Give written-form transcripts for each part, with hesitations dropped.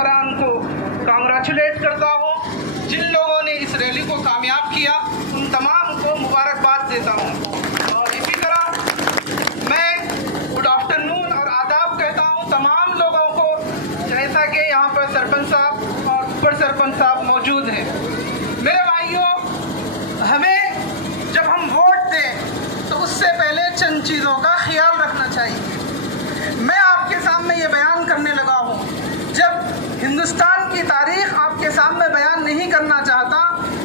मेंबरान को कांग्रेचुलेट करता हूँ। जिन लोगों ने इस रैली को कामयाब किया उन तमाम को मुबारकबाद देता हूँ। और इसी तरह मैं गुड आफ्टरनून और आदाब कहता हूँ तमाम लोगों को, जैसा कि यहाँ पर सरपंच साहब और उपर सरपंच साहब मौजूद हैं। मेरे भाइयों, हमें जब हम वोट दें तो उससे पहले चंद चीज़ों का ख्याल रखना चाहिए। मैं आपके सामने ये बयान करने लगा हूँ, जब हिंदुस्तान की तारीख आपके सामने बयान नहीं करना चाहता,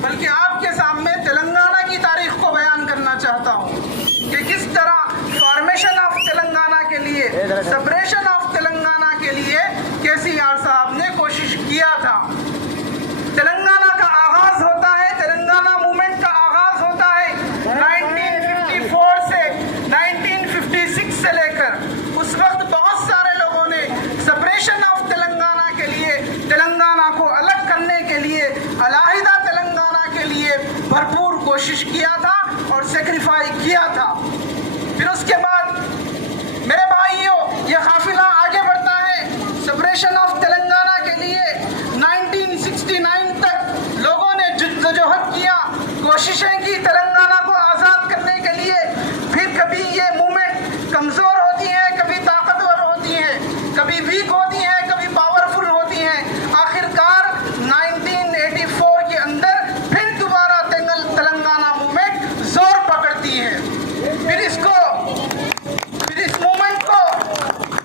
बल्कि आपके सामने तेलंगाना की तारीख को बयान करना चाहता हूँ कि किस तरह फॉर्मेशन ऑफ तेलंगाना के लिए, सेपरेशन ऑफ तेलंगाना के लिए केसीआर साहब ने कोशिश किया था। तेलंगाना का आगाज होता है, तेलंगाना मूवमेंट का आगाज होता है 1954 से 1956 से लेकर। उस वक्त बहुत सारे लोगों ने सेपरेशन ऑफ तेलंगाना के लिए, तेलंगाना को अलग करने के लिए, अलहदा तेलंगाना के लिए भरपूर कोशिश किया था और सेक्रीफाई किया था। फिर उसके बाद मेरे भाइयों, ये काफिला आगे बढ़ता है। सेपरेशन ऑफ तेलंगाना के लिए 1969 तक लोगों ने जद्दोजहद किया, कोशिशें की तेलंगाना को आज़ाद करने के लिए। फिर कभी ये मूवमेंट कमज़ोर होती है, कभी ताकतवर होती है, कभी वीक होती है, कभी पावरफुल होती हैं। आखिरकार 1984 के अंदर फिर दोबारा तेलंगाना मूवमेंट जोर पकड़ती है। फिर इस मूवमेंट को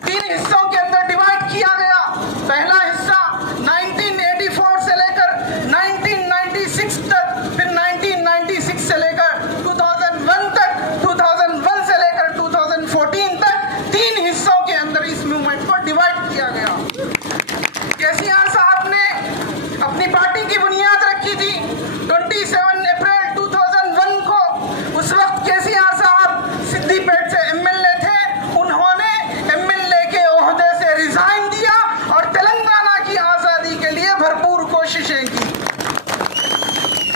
3 हिस्सों के अंदर डिवाइड किया गया। पहला हिस्सा 1984 से लेकर 1996 तक, फिर 1996 से लेकर 2001 तक, 2001 से लेकर 2014 तक 3 हिस्सों के अंदर इस मूवमेंट को डिवाइड किया गया। केसीआर साहब ने अपनी पार्टी की बुनियाद रखी थी 27 अप्रैल 2001 को। उस वक्त केसीआर साहब सिद्दीपेट से एमएलए थे। उन्होंने एमएलए के ओहदे से रिजाइन दिया और तेलंगाना की आज़ादी के लिए भरपूर कोशिशें की।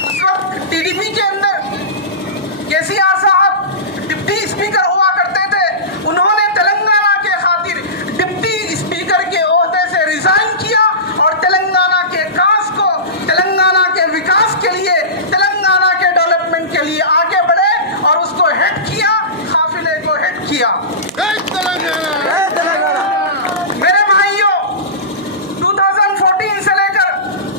उस वक्त टीडीपी के अंदर केसीआर साहब डिप्टी स्पीकर हुआ करते थे। उन्होंने तेलंगाना के खातिर डिप्टी स्पीकर के ओहदे से रिजाइन किया और तेलंगाना के काज को, तेलंगाना के विकास के लिए, तेलंगाना के डेवलपमेंट के लिए आगे बढ़े और उसको हेड किया, काफिले को हेड किया। मेरे भाइयों, 2014 से लेकर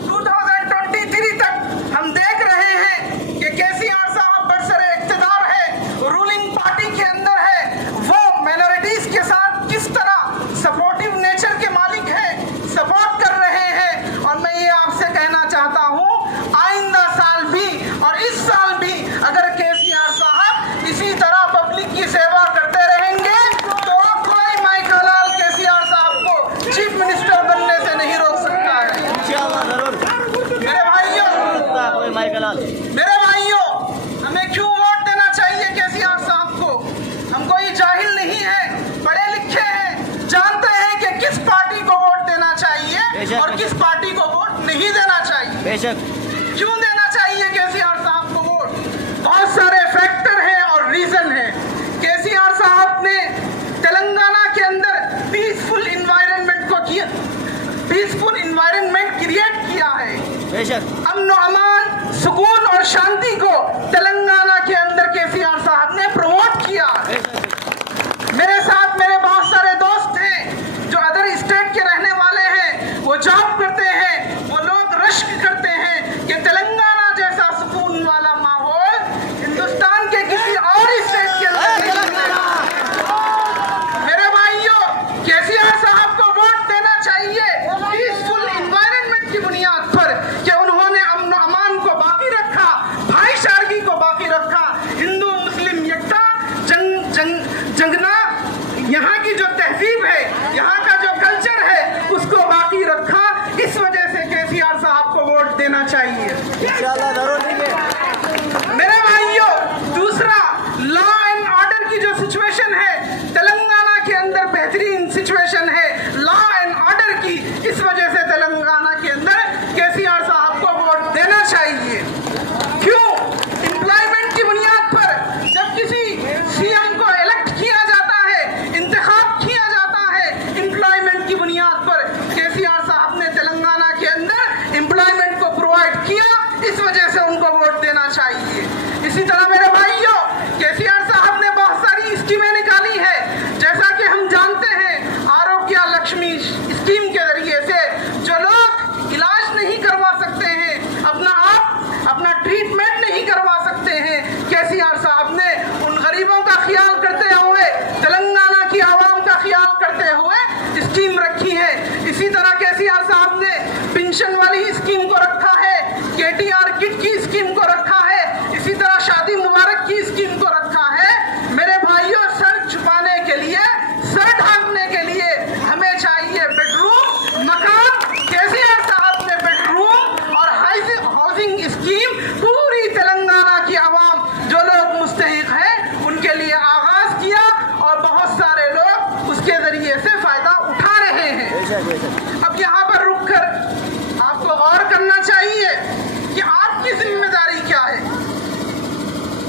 2023 तक हम देख रहे हैं कि केसीआर साहब बरसरे इख्तिदार है, रूलिंग पार्टी के अंदर है, वो माइनॉरिटीज के साथ किस तरह सपोर्टिव नेचर के मालिक हैं, सपोर्ट कर रहे हैं। और मैं ये आपसे कहना चाहता हूँ, आइंदा साल भी और इस साल भी अगर केसीआर साहब इसी तरह पब्लिक की सेवा करते रहेंगे तो कोई माइकलाल केसीआर साहब को चीफ मिनिस्टर बनने से नहीं रोक सकता है। मेरे भाइयों, हमें क्यों वोट देना चाहिए केसीआर साहब को? हम कोई जाहिल नहीं है, पढ़े लिखे हैं, जानते हैं कि किस पार्टी को वोट देना चाहिए और किस पार्टी को वोट नहीं देना चाहिए। बेशक। क्यों देना चाहिए केसीआर साहब को वोट? बहुत सारे फैक्टर हैं और रीजन है। केसीआर साहब ने तेलंगाना के अंदर पीसफुल इन्वायरमेंट को किया, पीसफुल इन्वायरमेंट क्रिएट किया है। बेशक। अमन अमान, सुकून और शांति को तेलंगाना के अंदर केसीआर साहब ने प्रमोट किया। मेरे साथ मेरे बहुत सारे दोस्त हैं जो अदर स्टेट के रहने वाले हैं, वो जॉब करते हैं, वो लोग रश्क करते हैं कि तेलंगाना जैसा सुकून वाला माहौल हिंदुस्तान के किसी और स्टेट के अंदर नहीं मिलेगा। मेरे भाइयों, केसीआर साहब को वोट देना चाहिए पीसफुल इन्वायरमेंट की बुनियाद पर कि उन्होंने अमन अमान को बाकी रखा, भाईचारगी को बाकी रखा, हिंदू मुस्लिम एकता, जंगना, यहाँ की जो तहजीब है, यहाँ का जो कल्चर है, उसको बाकी रखा। इस वजह से केसीआर साहब को वोट देना चाहिए। मेरे भाइयों, दूसरा, लॉ एंड ऑर्डर की जो सिचुएशन है तेलंगाना के अंदर, बेहतरीन सिचुएशन है लॉ एंड ऑर्डर की। इस वजह से तेलंगाना के अंदर केसीआर साहब को वोट देना चाहिए। क्यों? एम्प्लॉयमेंट की बुनियाद पर जब किसी सीएम को इलेक्ट किया जाता है, इंतखाब किया जाता है, एम्प्लॉयमेंट की बुनियाद पर केसीआर साहब ने पेंशन वाली स्कीम को रखा है, केटीआर किट की स्कीम को रखा है, इसी तरह शादी मुबारक की स्कीम को रखा है। मेरे भाइयों, सर छुपाने के लिए, सर ढांकने के लिए हमें चाहिए बेडरूम, मकान। केसीआर साहब ने बेडरूम और हाउसिंग स्कीम पूरी तेलंगाना की आवाम, जो लोग मुस्तहिक हैं, उनके लिए आगाज किया और बहुत सारे लोग उसके जरिए से फायदा उठा रहे हैं। अब यहाँ पर रुक कर आपको गौर करना चाहिए कि आपकी जिम्मेदारी क्या है।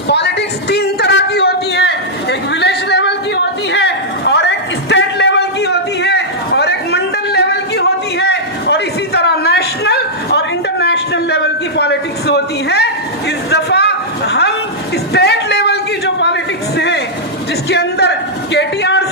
पॉलिटिक्स 3 तरह की होती है, एक विलेज लेवल की होती है, और एक स्टेट लेवल की होती है, और एक मंडल लेवल की होती है, और इसी तरह नेशनल और इंटरनेशनल लेवल की पॉलिटिक्स होती है। इस दफा हम स्टेट लेवल की जो पॉलिटिक्स है, जिसके अंदर केटीआर